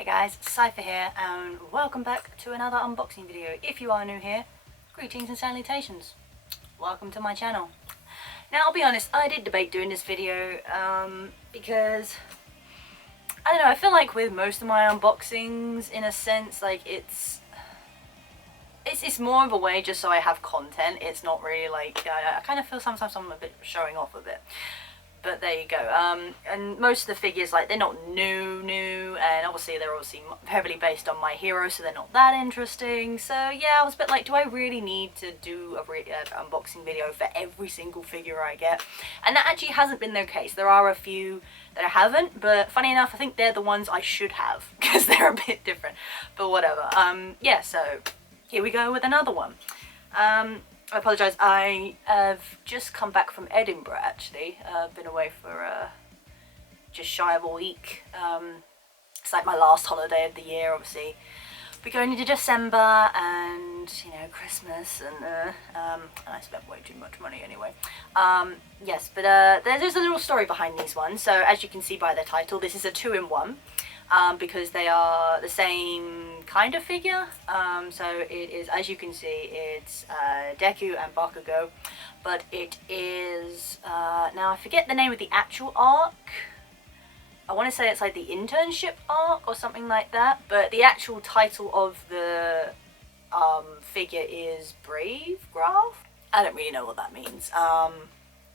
Hey guys, Cypher here and welcome back to another unboxing video. If you are new here, greetings and salutations. Welcome to my channel. Now I'll be honest, I did debate doing this video because, I don't know, I feel like with most of my unboxings, in a sense, like it's more of a way just so I have content. It's not really like, I kind of feel sometimes I'm a bit showing off a bit. But there you go. And most of the figures, like, they're not new, and obviously they're heavily based on my hero, so they're not that interesting. So yeah, I was a bit like, do I really need to do an unboxing video for every single figure I get? And that actually hasn't been the case. There are a few that I haven't, but funny enough, I think they're the ones I should have, because they're a bit different. But whatever. Yeah, so here we go with another one. I apologise, I have just come back from Edinburgh actually. I've been away for just shy of a week. It's like my last holiday of the year, obviously. We're going into December and, you know, Christmas and I spent way too much money anyway. Yes, but there's a little story behind these ones. So as you can see by the title, this is a 2-in-1. Because they are the same kind of figure. So it is, as you can see, it's Deku and Bakugo, but it is, now I forget the name of the actual arc. I want to say it's like the Internship arc or something like that, but the actual title of the figure is BRAVEGRAPH. I don't really know what that means.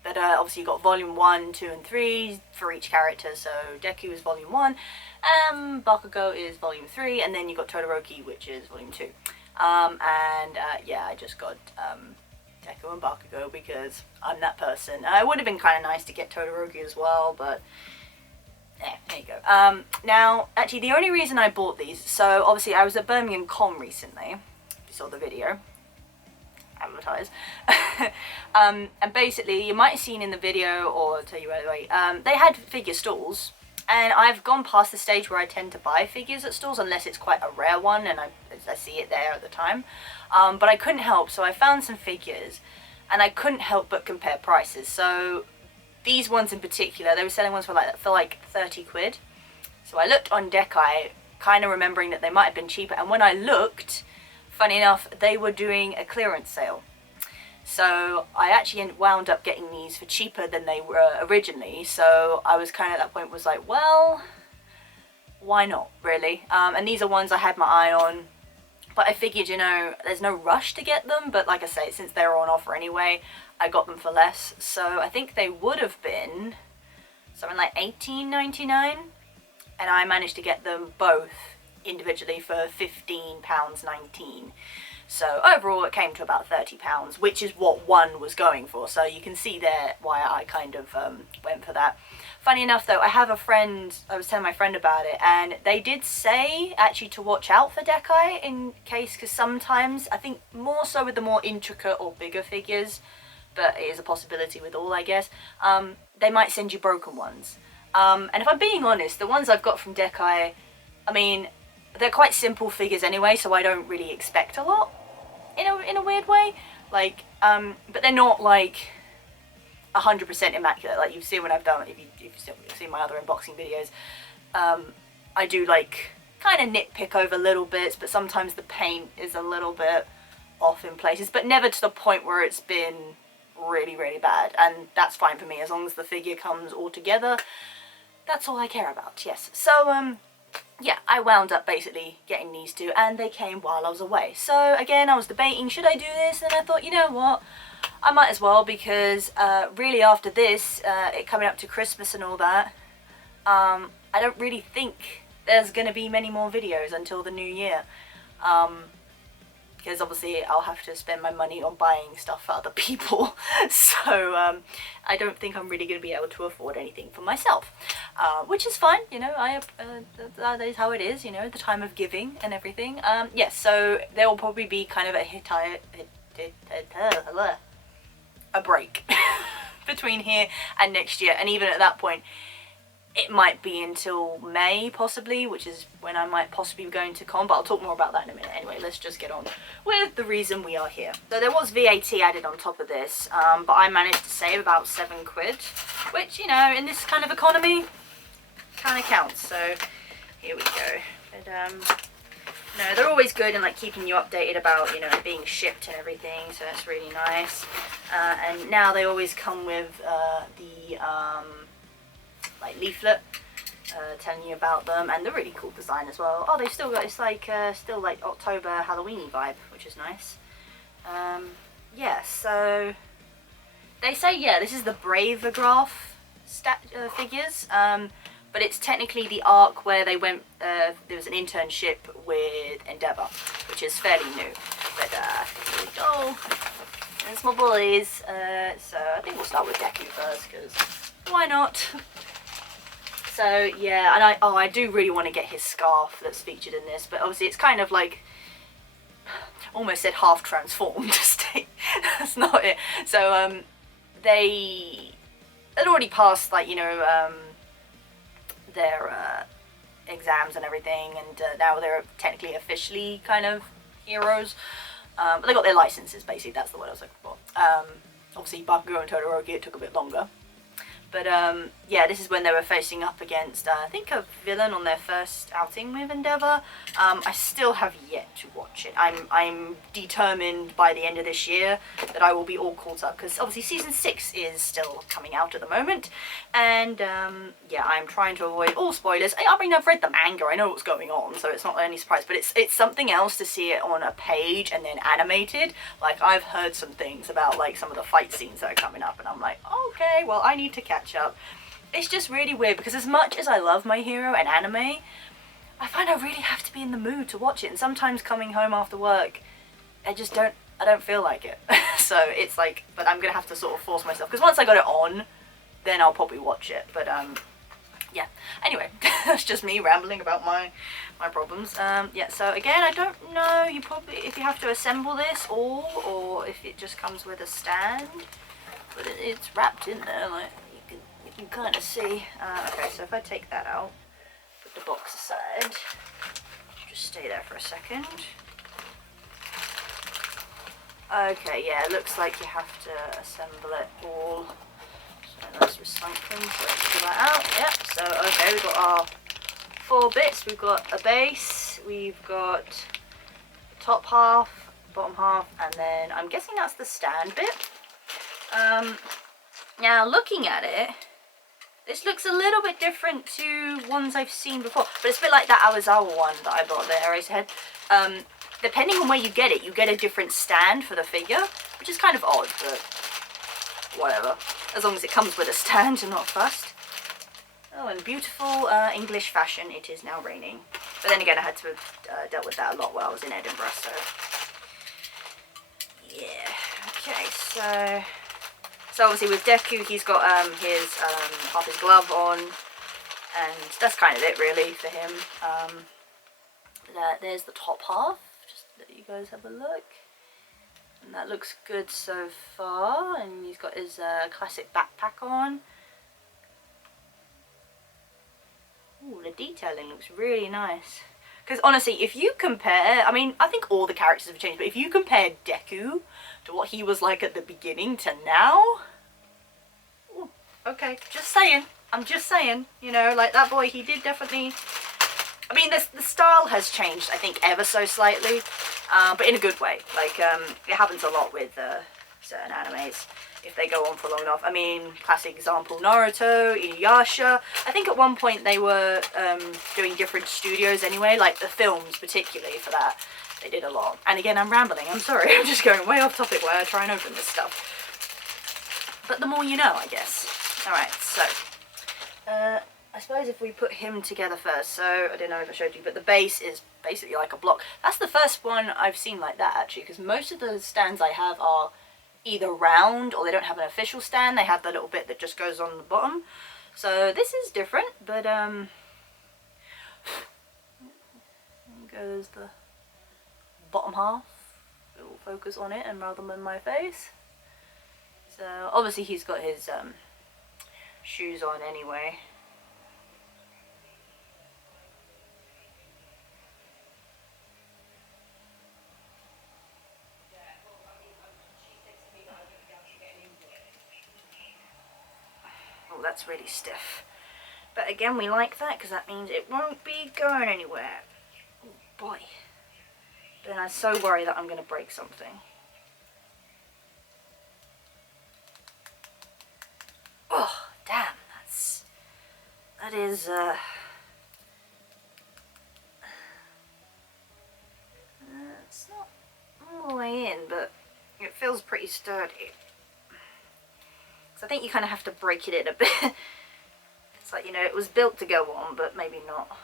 But obviously you've got volume 1, 2 and 3 for each character, so Deku is volume 1, Bakugo is volume 3, and then you've got Todoroki, which is volume 2. Yeah, I just got Deku and Bakugo because I'm that person. It would have been kind of nice to get Todoroki as well, but there you go. Now, actually the only reason I bought these, so obviously I was at Birmingham Con recently, if you saw the video. Advertise. And basically you might have seen in the video, or I'll tell you right away, they had figure stalls, and I've gone past the stage where I tend to buy figures at stalls unless it's quite a rare one and I see it there at the time, but I couldn't help, so I found some figures and I couldn't help but compare prices. So these ones in particular, they were selling ones for like 30 quid. So I looked on Dekai, kind of remembering that they might have been cheaper, and when I looked, funny enough, they were doing a clearance sale. So I actually wound up getting these for cheaper than they were originally. So I was kind of at that point was like, well, why not, really? And these are ones I had my eye on. But I figured, you know, there's no rush to get them. But like I say, since they were on offer anyway, I got them for less. So I think they would have been something like $18.99. And I managed to get them both individually for £15.19. So overall it came to about £30, which is what one was going for. So you can see there why I kind of went for that. Funny enough though, I have a friend, I was telling my friend about it, and they did say actually to watch out for Dekai in case, because sometimes, I think more so with the more intricate or bigger figures, but it is a possibility with all, I guess, they might send you broken ones. And if I'm being honest, the ones I've got from Dekai, I mean, they're quite simple figures anyway, so I don't really expect a lot, in a weird way. Like, but they're not like 100% immaculate. Like you've seen when I've done, if you've seen my other unboxing videos, I do like kind of nitpick over little bits, but sometimes the paint is a little bit off in places, but never to the point where it's been really, really bad. And that's fine for me as long as the figure comes all together. That's all I care about. Yes. So yeah, I wound up basically getting these two, and they came while I was away. So again, I was debating, should I do this? And I thought, you know what, I might as well, because really after this, it coming up to Christmas and all that, I don't really think there's going to be many more videos until the new year. Because obviously I'll have to spend my money on buying stuff for other people. So I don't think I'm really going to be able to afford anything for myself. Which is fine, you know, that is how it is, you know, the time of giving and everything. Yes, so there will probably be kind of a break between here and next year. And even at that point, it might be until May, possibly, which is when I might possibly be going to con, but I'll talk more about that in a minute. Anyway, let's just get on with the reason we are here. So there was VAT added on top of this, but I managed to save about 7 quid, which, you know, in this kind of economy, kind of counts. So here we go. But no, they're always good and like keeping you updated about, you know, being shipped and everything, so that's really nice. And now they always come with the like leaflet telling you about them, and the really cool design as well. Oh, they've still got, it's like still like October Halloweeny vibe, which is nice. Yeah, so they say, yeah, this is the BRAVEGRAPH figures, but it's technically the arc where they went, there was an internship with Endeavour, which is fairly new. But here we go. There's my boys. So I think we'll start with Deku first, because why not? So yeah, and I do really want to get his scarf that's featured in this, but obviously it's kind of like, almost said half transformed. That's not it. So they had already passed, like, you know, their exams and everything, and now they're technically officially kind of heroes. But they got their licenses, basically, that's the word I was looking for. Obviously Bakugo and Todoroki, it took a bit longer. But yeah, this is when they were facing up against, I think, a villain on their first outing with Endeavour. I still have yet to watch it. I'm determined by the end of this year that I will be all caught up, because obviously season 6 is still coming out at the moment. And yeah, I'm trying to avoid all spoilers. I mean, I've read the manga, I know what's going on, so it's not any surprise. But it's something else to see it on a page and then animated. Like, I've heard some things about like some of the fight scenes that are coming up, and I'm like, okay, well, I need to catch up. It's just really weird, because as much as I love My Hero and anime, I find I really have to be in the mood to watch it, and sometimes coming home after work, I don't feel like it. So it's like, but I'm gonna have to sort of force myself, because once I got it on, then I'll probably watch it. But yeah, anyway, that's just me rambling about my problems. Yeah, so again, I don't know, you probably, if you have to assemble this all, or if it just comes with a stand, but it's wrapped in there, like you can kind of see. Okay, so if I take that out, put the box aside, just stay there for a second. Okay, yeah, it looks like you have to assemble it all. So that's recycling, so let's pull that out. Yep, so okay, we've got our 4 bits. We've got a base, we've got the top half, bottom half, and then I'm guessing that's the stand bit. Now looking at it, this looks a little bit different to ones I've seen before, but it's a bit like that Awazawa one that I bought there, I said. Depending on where you get it, you get a different stand for the figure, which is kind of odd, but whatever. As long as it comes with a stand, you're not fussed. Oh, and beautiful English fashion, it is now raining. But then again, I had to have dealt with that a lot while I was in Edinburgh, so yeah. Okay, so obviously with Deku, he's got his half his glove on, and that's kind of it really for him. There's the top half, just let you guys have a look, and that looks good so far. And he's got his classic backpack on. Ooh, the detailing looks really nice. Because honestly, if you compare, I mean, I think all the characters have changed, but if you compare Deku to what he was like at the beginning to now, ooh, okay, just saying, I'm just saying, you know, like that boy, he did definitely, I mean, the style has changed, I think, ever so slightly, but in a good way. Like, it happens a lot with certain animes, if they go on for long enough. I mean, classic example, Naruto, Inuyasha. I think at one point they were doing different studios anyway, like the films particularly for that. They did a lot. And again, I'm rambling, I'm sorry, I'm just going way off topic while I try and open this stuff. But the more you know, I guess. Alright, so, I suppose if we put him together first, so, I don't know if I showed you, but the base is basically like a block. That's the first one I've seen like that, actually, because most of the stands I have are either round, or they don't have an official stand, they have the little bit that just goes on the bottom. So this is different, but there goes the bottom half. It will focus on it and rather than my face. So obviously he's got his shoes on anyway. Oh, that's really stiff. But again, we like that because that means it won't be going anywhere. Oh boy. But then I so worry that I'm going to break something. Oh, damn, that is, it's not all the way in, but it feels pretty sturdy. So I think you kind of have to break it in a bit. It's like, you know, it was built to go on, but maybe not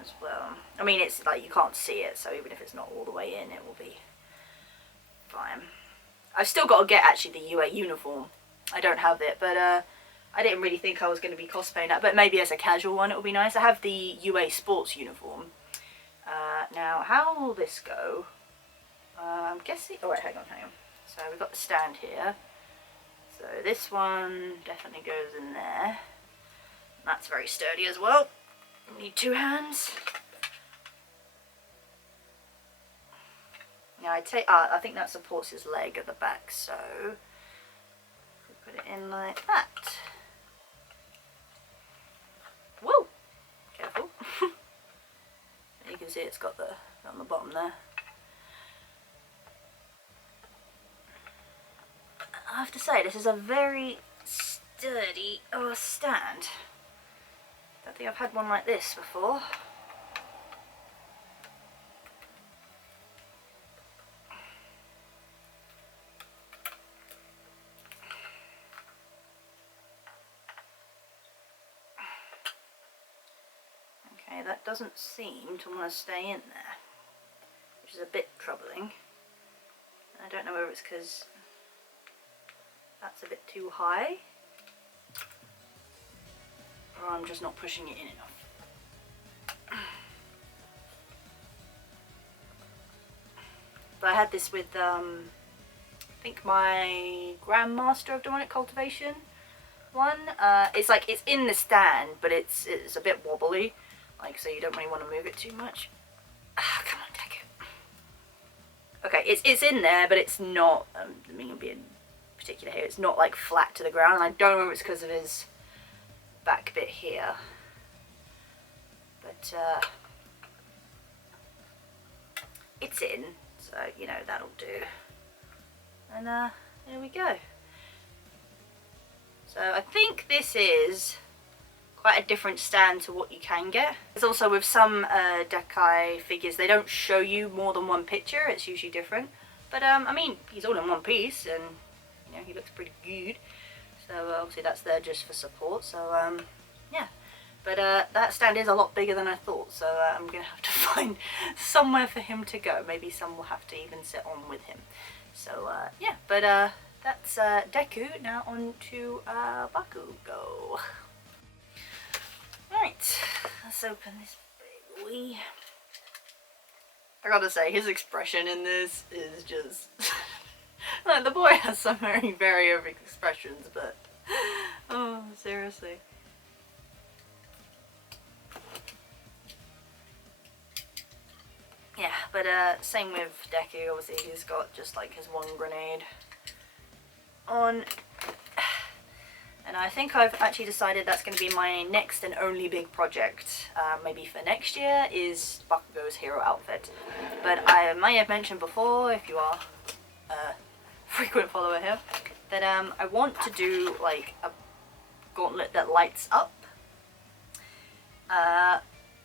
as well. I mean, it's like you can't see it, so even if it's not all the way in, it will be fine. I've still got to get actually the UA uniform. I don't have it, but I didn't really think I was going to be cosplaying that, but maybe as a casual one it will be nice. I have the UA sports uniform. Now, how will this go? I'm guessing... Oh wait, hang on. So we've got the stand here. So this one definitely goes in there. That's very sturdy as well. You need 2 hands. Now I think that supports his leg at the back, so put it in like that. Whoa! Careful. You can see it's got the on the bottom there. I have to say, this is a very sturdy stand. Don't think I've had one like this before. Okay, that doesn't seem to want to stay in there, which is a bit troubling. I don't know whether it's because that's a bit too high, or I'm just not pushing it in enough. But I had this with, I think my Grandmaster of Demonic Cultivation one. It's like, it's in the stand, but it's a bit wobbly, like, so you don't really want to move it too much. Ah, come on, Deku. Okay, it's in there, but it's not, I mean, it'll be in particular here, it's not like flat to the ground, and I don't know if it's because of his back bit here, but it's in, so you know, that'll do. And there we go. So I think this is quite a different stand to what you can get. It's also with some Deku figures, they don't show you more than one picture, it's usually different, but I mean, he's all in one piece, and you know, he looks pretty good. So obviously that's there just for support, so yeah. But that stand is a lot bigger than I thought, so I'm going to have to find somewhere for him to go. Maybe some will have to even sit on with him. So yeah, but that's Deku. Now on to Bakugo. Right, let's open this big wee. I gotta say, his expression in this is just... like, the boy has some very horrific expressions, but... oh, seriously. Yeah, but same with Deku, obviously he's got just like his one grenade on. And I think I've actually decided that's going to be my next and only big project, maybe for next year, is Bakugo's hero outfit. But I may have mentioned before, if you are a frequent follower here, that I want to do like a gauntlet that lights up.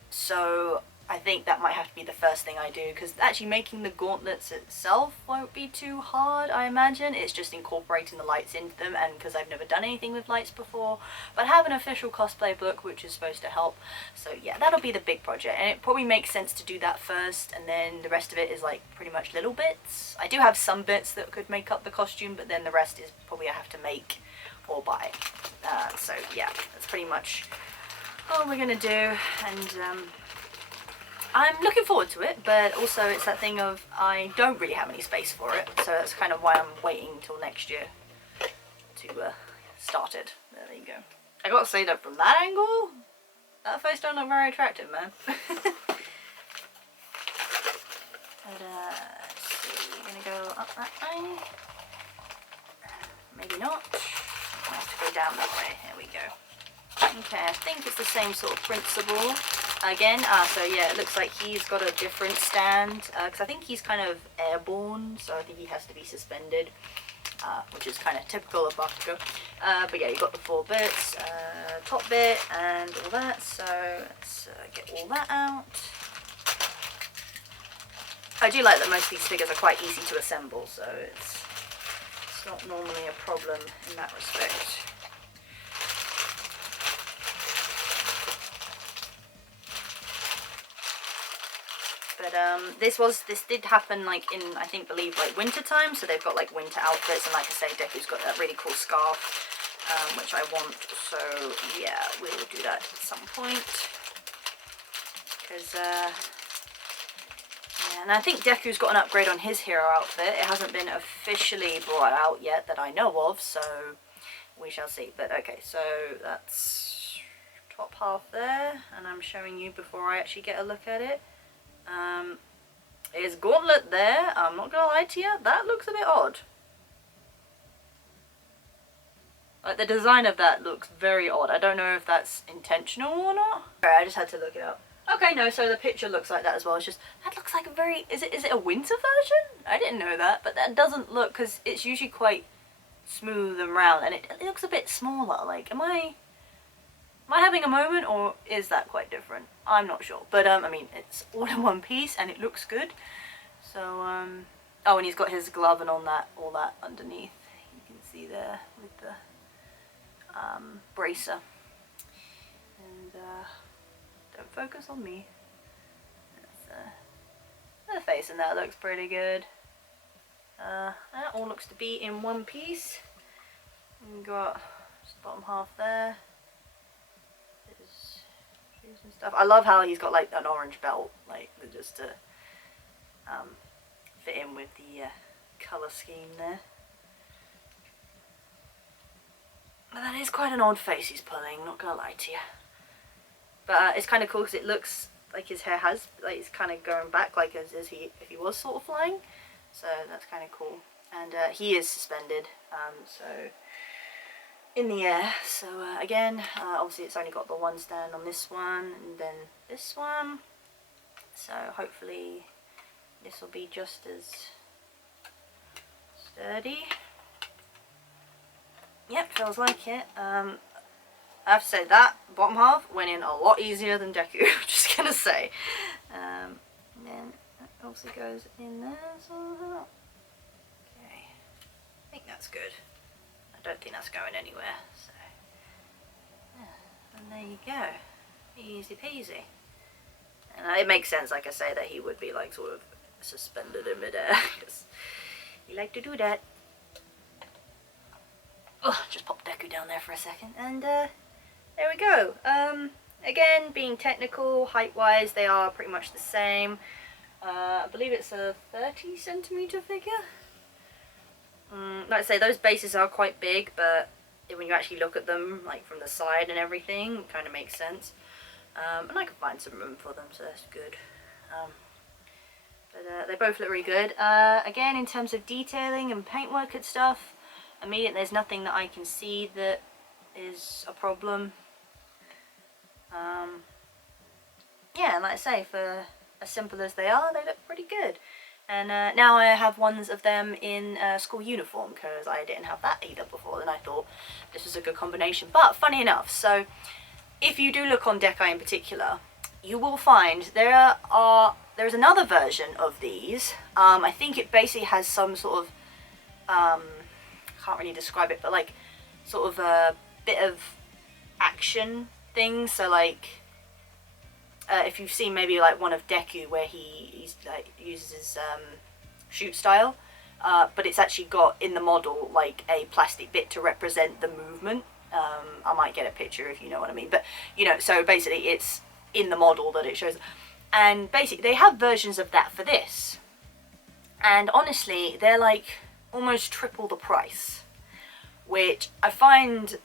So I think that might have to be the first thing I do, because actually making the gauntlets itself won't be too hard, I imagine. It's just incorporating the lights into them, and because I've never done anything with lights before. But I have an official cosplay book which is supposed to help, so yeah, that'll be the big project, and it probably makes sense to do that first, and then the rest of it is like pretty much little bits. I do have some bits that could make up the costume, but then the rest is probably I have to make or buy. So yeah, that's pretty much all we're gonna do, and I'm looking forward to it, but also it's that thing of I don't really have any space for it, so that's kind of why I'm waiting till next year to start it. There you go. I gotta say that from that angle, that face don't look very attractive, man. But let's see, you're gonna go up that way? Maybe not. I have to go down that way. Here we go. Okay, I think it's the same sort of principle. Again, so yeah, it looks like he's got a different stand, because I think he's kind of airborne, so I think he has to be suspended, which is kind of typical of Bakugo. But yeah, you've got the 4 bits, top bit, and all that, so let's get all that out. I do like that most of these figures are quite easy to assemble, so it's not normally a problem in that respect. But this did happen like in, I believe like winter time, so they've got like winter outfits, and like I say, Deku's got that really cool scarf, which I want, so yeah, we'll do that at some point, because yeah, and I think Deku's got an upgrade on his hero outfit. It hasn't been officially brought out yet that I know of, so we shall see. But okay, so that's top half there, and I'm showing you before I actually get a look at it. His gauntlet there, I'm not gonna lie to you, that looks a bit odd. Like, the design of that looks very odd. I don't know if that's intentional or not. Alright, I just had to look it up. Okay, no, so the picture looks like that as well. It's just, that looks like a very, is it a winter version? I didn't know that, but that doesn't look, because it's usually quite smooth and round, and it looks a bit smaller. Like, am I having a moment, or is that quite different? I'm not sure, but I mean, it's all in one piece and it looks good. So oh, and he's got his glove and all that underneath. You can see there with the bracer. And don't focus on me. That's the face in that looks pretty good. That all looks to be in one piece. We've got just the bottom half there. And stuff. I love how he's got like an orange belt, like just to fit in with the colour scheme there. But that is quite an odd face he's pulling, not gonna lie to you. But it's kind of cool because it looks like his hair has, like, it's kind of going back, like if he was sort of flying. So that's kind of cool. And he is suspended, so in the air. So again, obviously it's only got the one stand on this one and then this one, so hopefully this will be just as sturdy. Yep, feels like it. I have to say that bottom half went in a lot easier than Deku, just gonna say. And then that also goes in there somehow. Okay, I think that's good. I don't think that's going anywhere, so yeah, and there you go, easy peasy. And it makes sense, like I say, that he would be like sort of suspended in midair, because he liked to do that. Oh, just pop Deku down there for a second, and there we go. Again, being technical, height-wise, they are pretty much the same. I believe it's a 30cm figure. Like I say, those bases are quite big, but when you actually look at them, like from the side and everything, it kind of makes sense. And I can find some room for them, so that's good. But they both look really good. Again, in terms of detailing and paintwork and stuff, immediately there's nothing that I can see that is a problem. Yeah, and like I say, for as simple as they are, they look pretty good. And now I have ones of them in school uniform, because I didn't have that either before, and I thought this was a good combination. But funny enough, so if you do look on Dekai in particular, you will find there is another version of these. I think it basically has some sort of, can't really describe it, but like sort of a bit of action thing. So like, if you've seen maybe like one of Deku where he's like uses his shoot style, but it's actually got in the model like a plastic bit to represent the movement. I might get a picture if you know what I mean, but you know, so basically it's in the model that it shows, and basically they have versions of that for this, and honestly they're like almost triple the price, which I find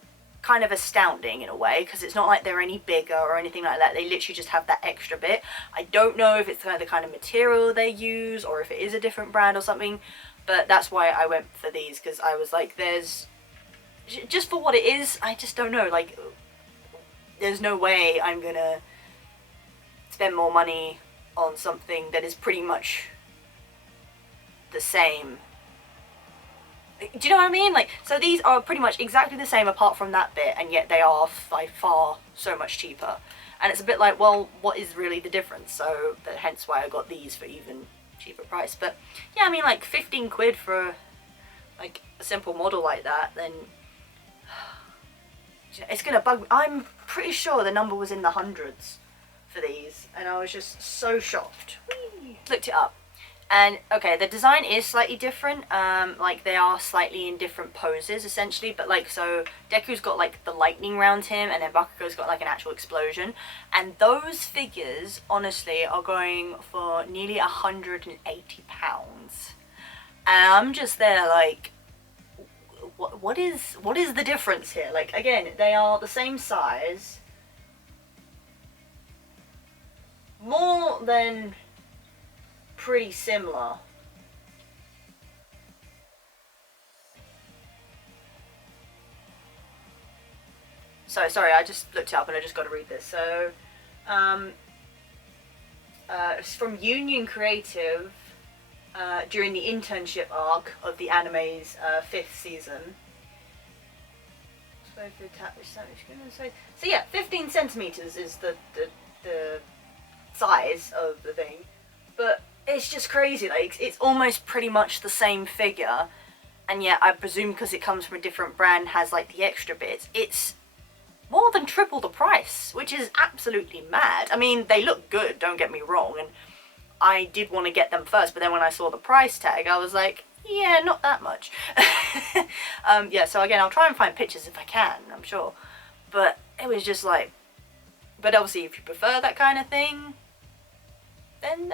kind of astounding in a way, because it's not like they're any bigger or anything like that. They literally just have that extra bit. I don't know if it's the kind of material they use or if it is a different brand or something, but that's why I went for these, because I was like, there's just for what it is, I just don't know, like there's no way I'm gonna spend more money on something that is pretty much the same. Do you know what I mean? Like, so these are pretty much exactly the same apart from that bit, and yet they are by far so much cheaper. And it's a bit like, well, what is really the difference? So hence why I got these for even cheaper price. But yeah, I mean, like 15 quid for like a simple model like that, then it's gonna bug me. I'm pretty sure the number was in the hundreds for these, and I was just so shocked. Whee! Looked it up, and okay, the design is slightly different. Like they are slightly in different poses essentially, but like, so Deku's got like the lightning around him, and then Bakugo's got like an actual explosion, and those figures honestly are going for nearly £180, and I'm just there like, what is the difference here? Like, again, they are the same size, more than pretty similar. So sorry, I just looked it up and I just got to read this. So it's from Union Creative during the internship arc of the anime's 5th season. So yeah, 15 centimeters is the size of the thing, but it's just crazy. Like, it's almost pretty much the same figure, and yet I presume because it comes from a different brand, has like the extra bits, it's more than triple the price, which is absolutely mad. I mean, they look good, don't get me wrong, and I did want to get them first, but then when I saw the price tag, I was like, yeah, not that much. Yeah, so again, I'll try and find pictures if I can, I'm sure. But it was just like, but obviously if you prefer that kind of thing, then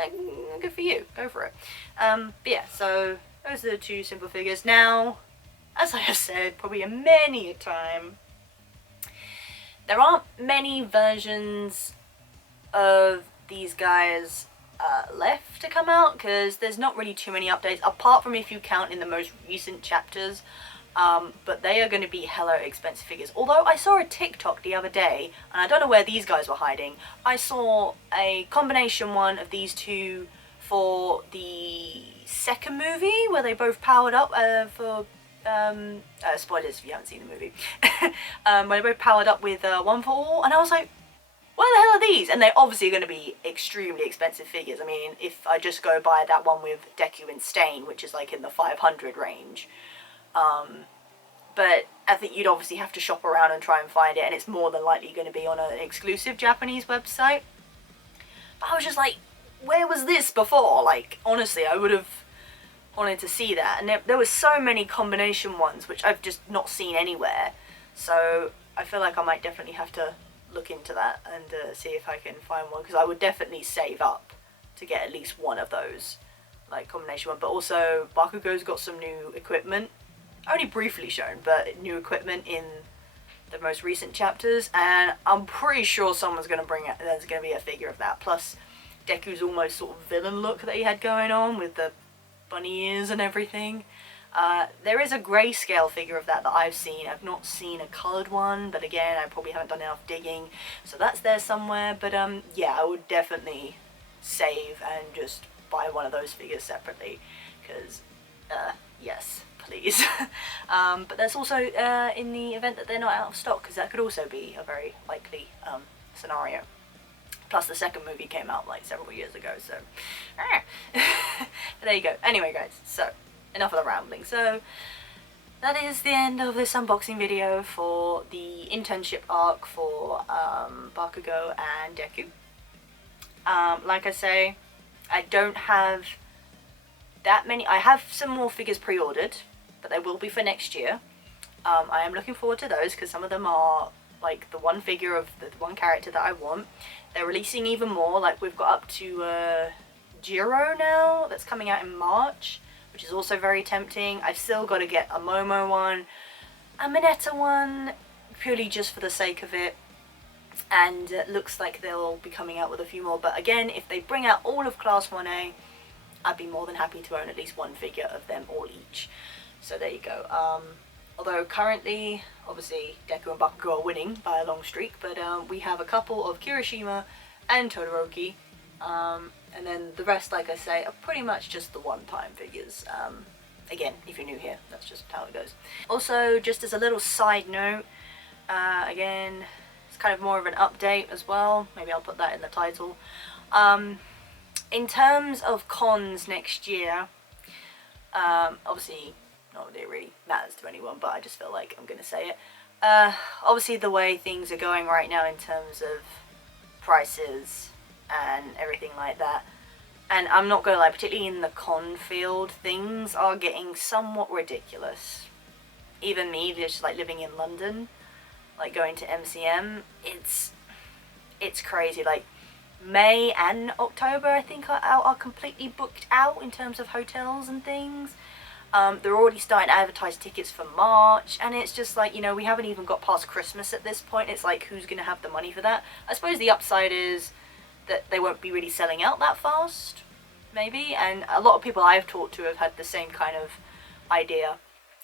good for you, go for it. But yeah, so those are the two simple figures. Now, as I have said probably many a time, there aren't many versions of these guys left to come out, because there's not really too many updates, apart from if you count in the most recent chapters, but they are going to be hella expensive figures. Although I saw a TikTok the other day, and I don't know where these guys were hiding, I saw a combination one of these two for the second movie, where they both powered up for spoilers if you haven't seen the movie, where they both powered up with One for All, and I was like, where the hell are these? And they're obviously going to be extremely expensive figures. I mean, if I just go by that one with Deku and Stain, which is like in the 500 range, but I think you'd obviously have to shop around and try and find it, and it's more than likely going to be on an exclusive Japanese website. But I was just like, where was this before? Like, honestly, I would have wanted to see that, and there were so many combination ones which I've just not seen anywhere, so I feel like I might definitely have to look into that and see if I can find one, because I would definitely save up to get at least one of those, like, combination one. But also Bakugo's got some new equipment, only briefly shown, but new equipment in the most recent chapters, and I'm pretty sure someone's going to bring it, there's going to be a figure of that, plus Deku's almost sort of villain look that he had going on with the bunny ears and everything. There is a grayscale figure of that I've seen. I've not seen a coloured one, but again, I probably haven't done enough digging, so that's there somewhere. But yeah, I would definitely save and just buy one of those figures separately, because yes, please. But that's also in the event that they're not out of stock, because that could also be a very likely scenario. Plus the second movie came out like several years ago, so there you go. Anyway guys, so enough of the rambling. So that is the end of this unboxing video for the internship arc for Bakugo and Deku. Like I say, I don't have that many. I have some more figures pre-ordered, but they will be for next year. I am looking forward to those, because some of them are like the one figure of the one character that I want. They're releasing even more, like we've got up to Jiro now, that's coming out in March, which is also very tempting. I've still got to get a Momo one, a Mineta one, purely just for the sake of it, and it looks like they'll be coming out with a few more. But again, if they bring out all of Class 1A, I'd be more than happy to own at least one figure of them all each. So there you go. Although currently, obviously, Deku and Bakugo are winning by a long streak, but we have a couple of Kirishima and Todoroki, and then the rest, like I say, are pretty much just the one-time figures. Again, if you're new here, that's just how it goes. Also, just as a little side note, again, it's kind of more of an update as well. Maybe I'll put that in the title. In terms of cons next year, obviously, not that it really matters to anyone, but I just feel like I'm gonna say it. Obviously, the way things are going right now in terms of prices and everything like that, and I'm not gonna lie, particularly in the con field, things are getting somewhat ridiculous. Even me, just like living in London, like going to MCM, it's crazy. Like May and October, I think, are completely booked out in terms of hotels and things. They're already starting to advertise tickets for March, and it's just like, you know, we haven't even got past Christmas at this point. It's like, who's gonna have the money for that? I suppose the upside is that they won't be really selling out that fast, maybe, and a lot of people I've talked to have had the same kind of idea.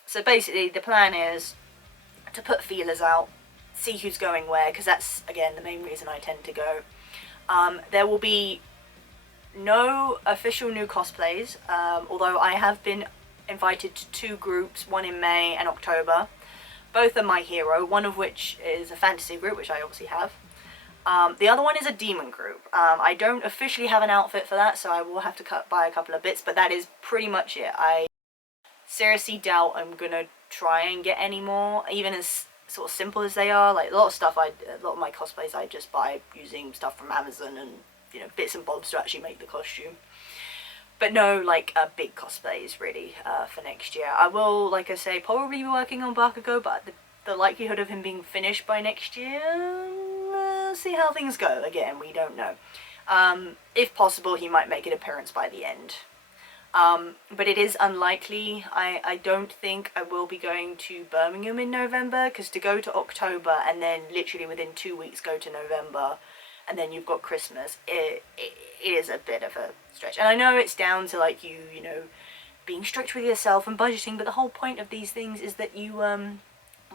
So basically the plan is to put feelers out, see who's going where, because that's, again, the main reason I tend to go. There will be no official new cosplays, although I have been invited to 2 groups, one in May and October. Both are my hero, one of which is a fantasy group, which I obviously have. The other one is a demon group. I don't officially have an outfit for that, so I will have to buy a couple of bits, but that is pretty much it. I seriously doubt I'm gonna try and get any more, even as sort of simple as they are. Like a lot of my cosplays I just buy using stuff from Amazon and, you know, bits and bobs to actually make the costume. But no, like, big cosplays, really, for next year. I will, like I say, probably be working on Bakugo, but the likelihood of him being finished by next year, we'll see how things go. Again, we don't know. If possible, he might make an appearance by the end. But it is unlikely. I don't think I will be going to Birmingham in November, because to go to October and then literally within 2 weeks go to November, and then you've got Christmas, it is a bit of a stretch. And I know it's down to, like, you know, being strict with yourself and budgeting, but the whole point of these things is that you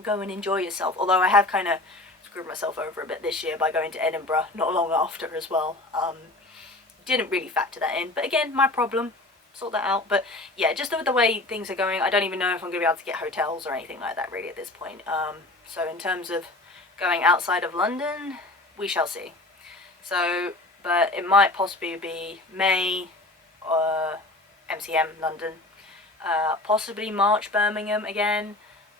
go and enjoy yourself. Although I have kind of screwed myself over a bit this year by going to Edinburgh not long after as well. Didn't really factor that in, but again, my problem. Sort that out. But yeah, just with the way things are going, I don't even know if I'm going to be able to get hotels or anything like that really at this point. So in terms of going outside of London, we shall see. So, but it might possibly be May or MCM London, possibly March Birmingham again.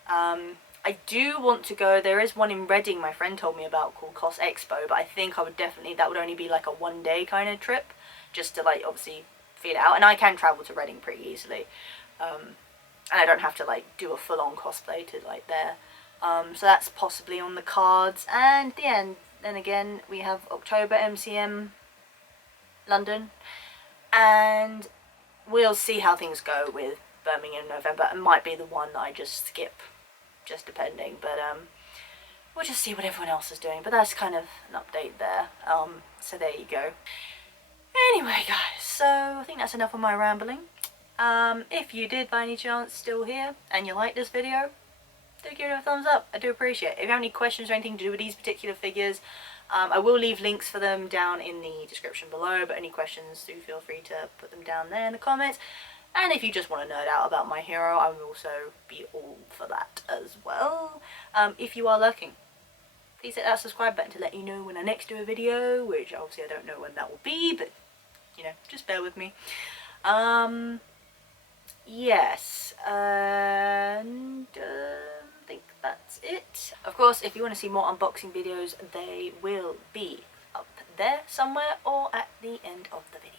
I do want to go, there is one in Reading my friend told me about called Cos Expo, but I think I would definitely, that would only be like a 1-day kind of trip, just to, like, obviously feel it out. And I can travel to Reading pretty easily, and I don't have to, like, do a full-on cosplay to, like, there. So that's possibly on the cards. And then again, we have October MCM London, and we'll see how things go with Birmingham in November. It might be the one that I just skip, just depending, but we'll just see what everyone else is doing. But that's kind of an update there. So there you go. Anyway, guys, so I think that's enough of my rambling. If you did by any chance still here and you like this video, do give it a thumbs up. I do appreciate it. If you have any questions or anything to do with these particular figures, I will leave links for them down in the description below, but any questions, do feel free to put them down there in the comments. And if you just want to nerd out about my hero, I will also be all for that as well. If you are lurking, please hit that subscribe button to let you know when I next do a video, which obviously I don't know when that will be, but, you know, just bear with me. Yes, and I think that's it. Of course, if you want to see more unboxing videos, they will be up there somewhere or at the end of the video.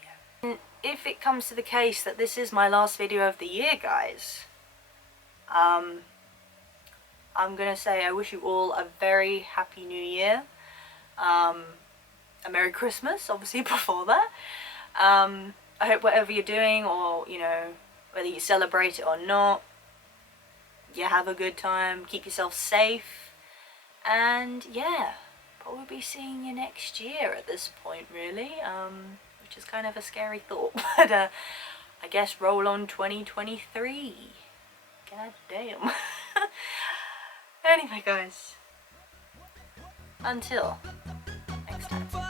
And if it comes to the case that this is my last video of the year, guys, I'm gonna say I wish you all a very happy new year, a Merry Christmas, obviously, before that. I hope whatever you're doing, or, you know, whether you celebrate it or not, you have a good time, keep yourself safe, and yeah, probably be seeing you next year at this point, really, which is kind of a scary thought, but I guess roll on 2023. God damn. Anyway guys, until next time.